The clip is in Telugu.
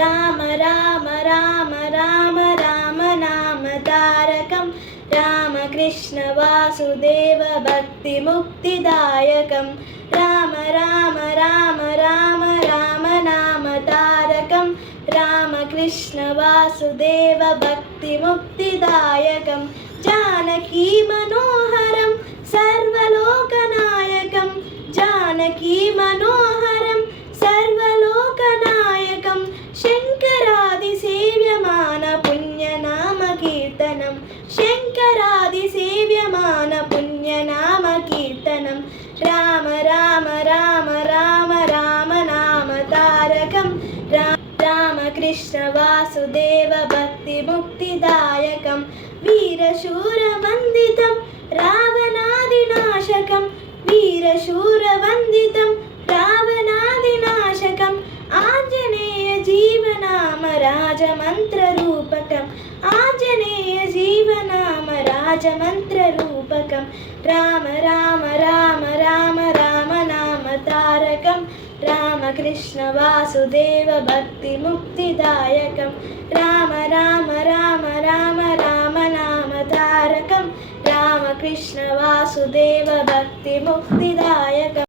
రామ రామ రామ రామ రామ నామ తారకం రామకృష్ణ వాసుదేవ భక్తి ముక్తిదాయకం రామ రామ రామ రామ రామ నామ తారకం రామకృష్ణ వాసుదేవ భక్తి ముక్తిదాయకం జానకీ మనోహరం సర్వలోకనాయకం జానకీ మనోహరం సర్వలోకనాయకం శంకరాది సేవ్యమాన పుణ్యనామ కీర్తనం శంకరాది సేవ్యమాన పుణ్యనామ కీర్తనం రామ రామ రామ రామ రామ నామ తారకం రామకృష్ణ వాసుదేవ భక్తి ముక్తిదాయకం వీరశూర వందితం రావణాదినాశకం వీరశూర వందితం రావణాదినాశకం ఆంజనేయ జీవనామ రాజమంత్ర రూపకం ఆంజనేయ జీవనామ రాజమంత్ర రూపకం రామ రామ రామ రామ రామ నామ తారకం రామకృష్ణ వాసుదేవ భక్తి ముక్తిదాయకం రామ రామ రామ రామ రామ నామ తారకం రామకృష్ణ వాసుదేవ భక్తి ముక్తిదాయకం